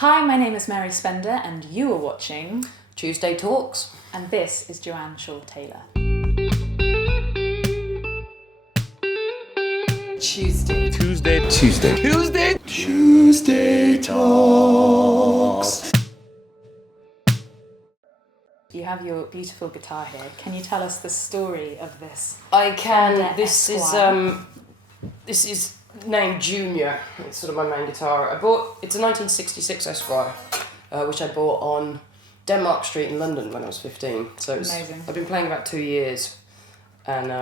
Hi, my name is Mary Spender and you are watching Tuesday Talks. And this is Joanne Shaw-Taylor. Tuesday Talks. You have your beautiful guitar here. Can you tell us the story of this? I can. Fender This Esquire. this is named Junior. It's sort of my main guitar. It's a 1966 Esquire, which I bought on Denmark Street in London when I was 15. So Amazing. I've been playing about 2 years, and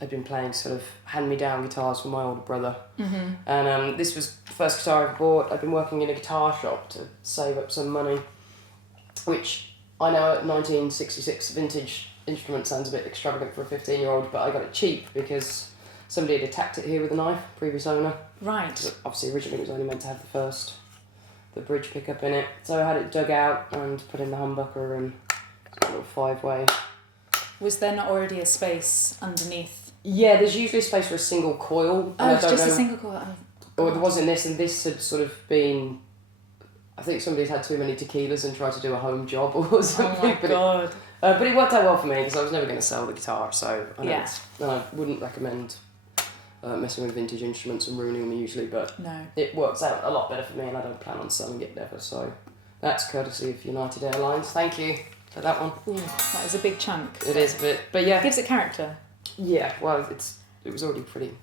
I've been playing sort of hand-me-down guitars from my older brother. Mm-hmm. And this was the first guitar I bought. I've been working in a guitar shop to save up some money, which I know at 1966 vintage instrument sounds a bit extravagant for a 15-year-old, but I got it cheap because somebody had attacked it here with a knife, previous owner. Right. But obviously originally it was only meant to have the bridge pickup in it. So I had it dug out and put in the humbucker and a little 5-way. Was there not already a space underneath? Yeah, there's usually space for a single coil. Oh, it's just a single coil. Or there was in this, and this had sort of been... I think somebody's had too many tequilas and tried to do a home job or something. Oh my God. But it worked out well for me because I was never going to sell the guitar, so Yeah. I wouldn't recommend messing with vintage instruments and ruining them usually, but No. it works out a lot better for me and I don't plan on selling it ever, so that's courtesy of United Airlines. Thank you for that one. Ooh, that is a big chunk. It is, but yeah. It gives it character. Yeah, well, it was already pretty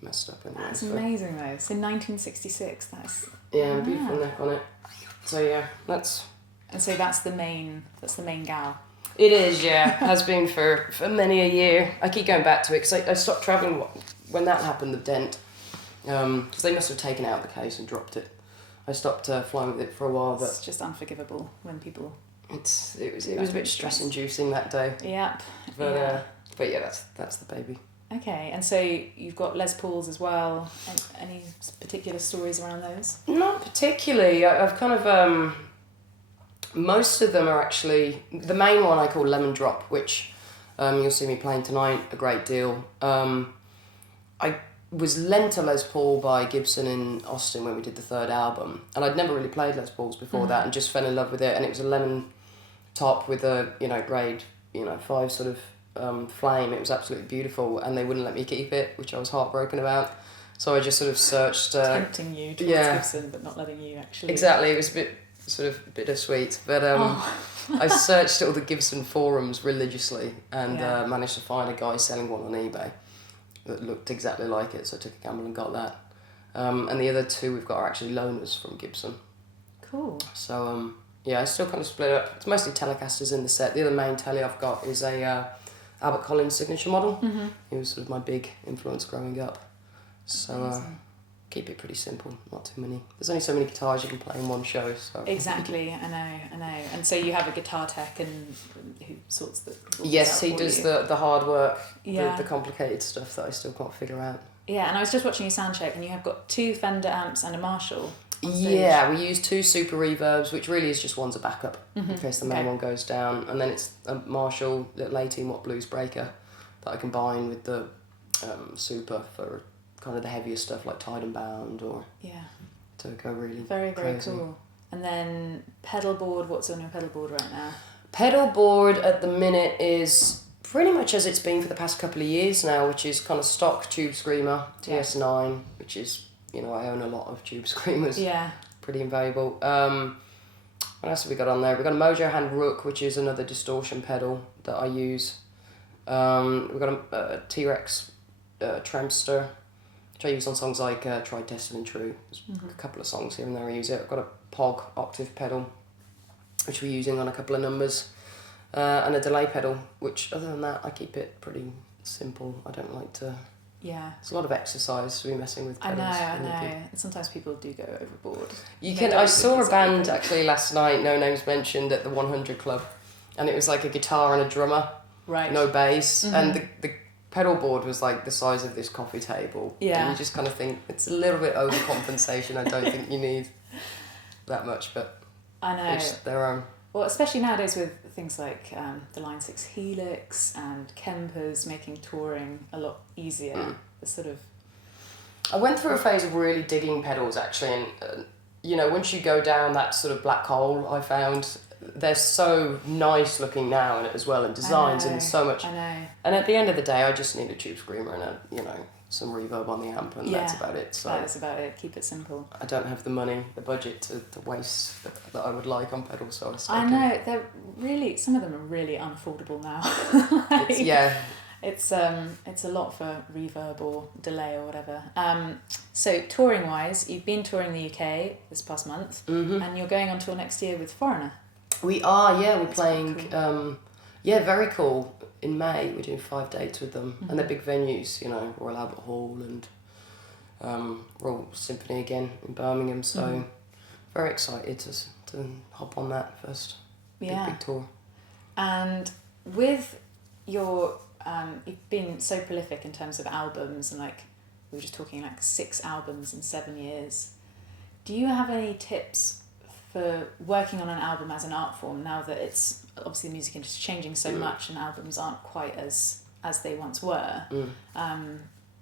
messed up anyway. That's amazing though. So 1966, that's... Yeah, and a beautiful neck on it. So yeah, that's... And so that's the main gal. It is, yeah. Has been for many a year. I keep going back to it because I stopped travelling when that happened, the dent. Because they must have taken out the case and dropped it. I stopped flying with it for a while, but... It's just unforgivable when people... It was a bit stress-inducing that day. Yep. But yeah, that's the baby. Okay, and so you've got Les Pauls as well. Any particular stories around those? Not particularly. I've kind of... most of them are actually... The main one I call Lemon Drop, which you'll see me playing tonight a great deal. I was lent a Les Paul by Gibson in Austin when we did the third album, and I'd never really played Les Pauls before that, and just fell in love with it. And it was a lemon top with a grade 5 sort of flame. It was absolutely beautiful, and they wouldn't let me keep it, which I was heartbroken about. So I just sort of searched. Tempting you towards Gibson, but not letting you actually. Exactly, it was a bit sort of bittersweet, but I searched all the Gibson forums religiously and managed to find a guy selling one on eBay that looked exactly like it, so I took a gamble and got that. And the other two we've got are actually loaners from Gibson. Cool. So I still kind of split up. It's mostly Telecasters in the set. The other main telly I've got is a Albert Collins signature model. Mm-hmm. He was sort of my big influence growing up. So keep it pretty simple, not too many. There's only so many guitars you can play in one show. So Exactly, I know. And so you have a guitar tech and who sorts the... Yes, he does the hard work, Yeah. the complicated stuff that I still can't figure out. Yeah, and I was just watching your sound check and you have got 2 Fender amps and a Marshall on stage. Yeah, we use 2 super reverbs, which really is just one's a backup in case the main one goes down, and then it's a Marshall little 18-watt blues breaker that I combine with the super for kind of the heavier stuff like Tied and Bound or to go really very crazy. Cool. And then pedal board, what's on your pedal board right now? Pedal board at the minute is pretty much as it's been for the past couple of years now, which is kind of stock Tube Screamer TS9, which is, I own a lot of Tube Screamers. Yeah. Pretty invaluable. What else have we got on there? We've got a Mojo Hand Rook, which is another distortion pedal that I use. We've got a T-Rex Tremster, which I use on songs like Tried, Tested and True. There's a couple of songs here and there I use it. I've got a Pog octave pedal, which we're using on a couple of numbers, and a delay pedal, which other than that I keep it pretty simple. I don't like to... Yeah. It's a lot of exercise to be messing with pedals. I know. Sometimes people do go overboard. I saw a band actually last night, No Names Mentioned, at the 100 Club, and it was like a guitar and a drummer, no bass, and the pedal board was like the size of this coffee table. Yeah. And you just kind of think it's a little bit overcompensation. I don't think you need that much, but I know. Each their own. Well, especially nowadays with things like the Line 6 Helix and Kempers making touring a lot easier. The sort of... I went through a phase of really digging pedals actually, and once you go down that sort of black hole, I found they're so nice looking now as well, and designs, and so much. I know. And at the end of the day, I just need a tube screamer and some reverb on the amp, and that's about it. So that's about it. Keep it simple. I don't have the money, the budget to waste that I would like on pedals, so I know, they're really, some of them are really unaffordable now. It's a lot for reverb or delay or whatever. So touring wise, you've been touring the UK this past month, and you're going on tour next year with Foreigner. We are, we're That's playing, cool. very cool. In May, we're doing 5 dates with them, and they're big venues, Royal Albert Hall and Royal Symphony again in Birmingham, so very excited to hop on that first big tour. And with your, you've been so prolific in terms of albums, and like, we were just talking like 6 albums in 7 years. Do you have any tips for working on an album as an art form now that it's obviously the music industry is changing so much and albums aren't quite as they once were,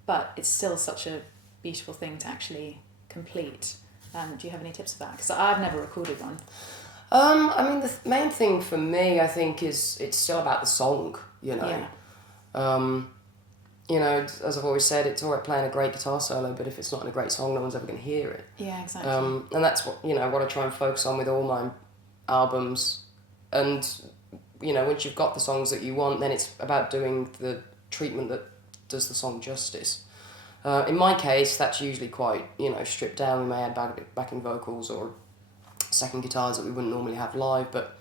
but it's still such a beautiful thing to actually complete. Do you have any tips for that? Because I've never recorded one. The main thing for me, I think, is it's still about the song, as I've always said, it's all right playing a great guitar solo, but if it's not in a great song, no one's ever going to hear it. Yeah, exactly. And that's what I try and focus on with all my albums. And, once you've got the songs that you want, then it's about doing the treatment that does the song justice. In my case, that's usually quite, stripped down. We may add backing vocals or second guitars that we wouldn't normally have live, but,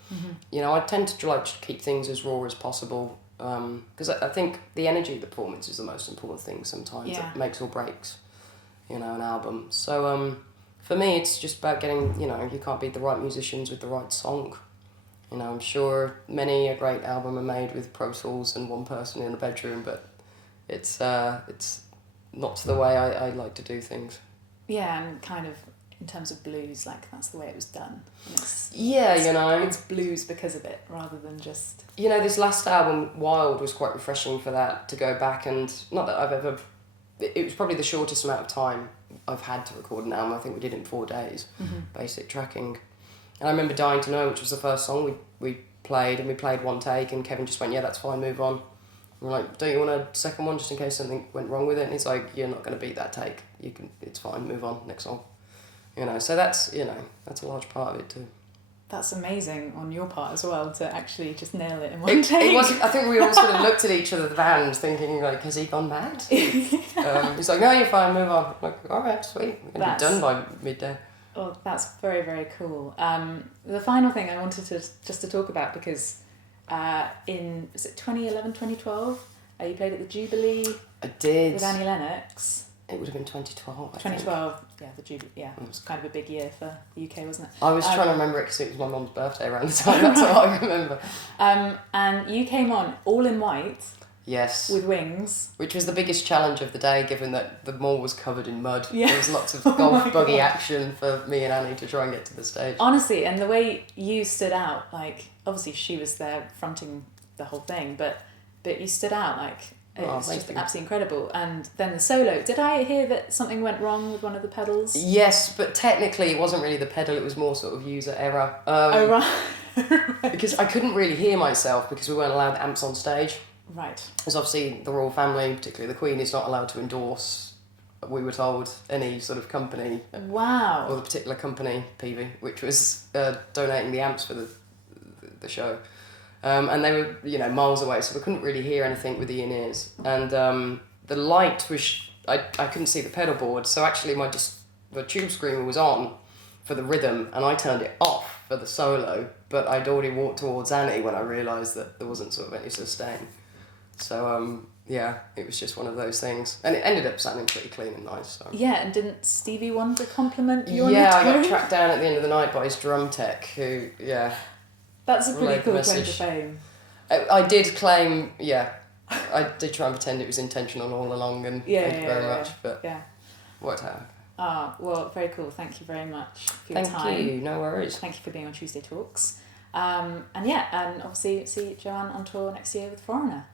I tend to like to keep things as raw as possible. Because I think the energy of the performance is the most important thing sometimes. It makes or breaks, an album. So for me, it's just about getting, you can't beat the right musicians with the right song. I'm sure many a great album are made with Pro Tools and one person in a bedroom, but it's not the way I like to do things. Yeah, and kind of in terms of blues, like that's the way it was done. And it's blues because of it rather than just... this last album, Wild, was quite refreshing for that, to go back and... Not that I've ever... It was probably the shortest amount of time I've had to record an album. I think we did it in 4 days, basic tracking. And I remember Dying to Know, which was the first song we played, and we played one take, and Kevin just went, yeah, that's fine, move on. And we're like, don't you want a second one just in case something went wrong with it? And he's like, you're not going to beat that take. It's fine, move on, next song. So that's a large part of it too. That's amazing on your part as well, to actually just nail it in one take. It was, I think we all sort of looked at each other, the band, thinking like, has he gone mad? He's like, no, you're fine, move on. I'm like, all right, sweet, we're going to be done by midday. Oh, that's very, very cool. The final thing I wanted to talk about, because was it 2011, 2012? You played at the Jubilee. I did. With Annie Lennox. It would have been 2012, 2012, yeah, the Jubilee, yeah. It was kind of a big year for the UK, wasn't it? I was trying to remember it because it was my mum's birthday around the time, that's all I remember. And you came on all in white. Yes. With wings. Which was the biggest challenge of the day, given that the mall was covered in mud. Yeah. There was lots of golf buggy action for me and Annie to try and get to the stage. Honestly, and the way you stood out, like, obviously she was there fronting the whole thing, but you stood out, like, it was just absolutely incredible. And then the solo, did I hear that something went wrong with one of the pedals? Yes, but technically it wasn't really the pedal, it was more sort of user error. Right. Because I couldn't really hear myself because we weren't allowed amps on stage. Right. Because obviously the royal family, particularly the Queen, is not allowed to endorse, we were told, any sort of company. Wow. Or the particular company, Peavy, which was donating the amps for the show. And they were, miles away, so we couldn't really hear anything with the in-ears. And the light was... I couldn't see the pedal board, so actually the tube screamer was on for the rhythm, and I turned it off for the solo, but I'd already walked towards Annie when I realised that there wasn't sort of any sustain. So, it was just one of those things. And it ended up sounding pretty clean and nice. So. Yeah, and didn't Stevie Wonder compliment you on Yeah, the tone? I got tracked down at the end of the night by his drum tech, who, That's a pretty cool claim to fame. I did claim, I did try and pretend it was intentional all along, and thank you very much, but worked out. Ah, well, very cool. Thank you very much for your time. Thank you, no worries. Thank you for being on Tuesday Talks. And obviously see Joanne on tour next year with Foreigner.